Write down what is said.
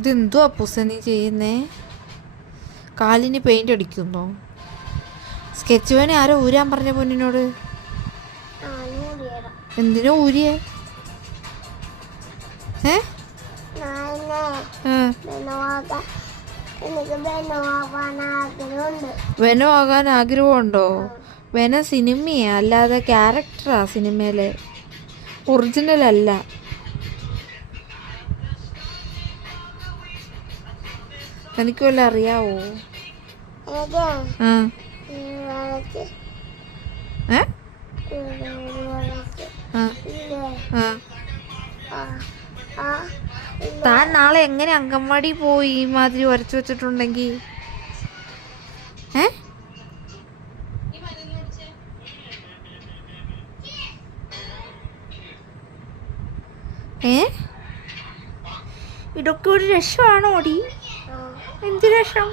ഇതെന്തോ അപ്പൂസ നീ ചെയ്യുന്നേ? കാലിന് പെയിന്റ് അടിക്കുന്നോ? സ്കെച്ച് പേന ആരോ ഊരാൻ പറഞ്ഞ പൊന്നിനോട്? എന്തിനോ ഊരിയേ? വെനോ ആകാൻ ആഗ്രഹമുണ്ടോ? വെന സിനിമയാ, അല്ലാതെ ക്യാരക്ടറാ സിനിമയിലെ, ഒറിജിനൽ അല്ല. എനിക്ക് വല്ല അറിയാവോ? താൻ നാളെ എങ്ങനെ അങ്കൻവാടി പോയി ഈ മാതിരി വരച്ചു വെച്ചിട്ടുണ്ടെങ്കിൽ? ഇതൊക്കെ ഒരു രസമാണോ? എന്ത് രസം?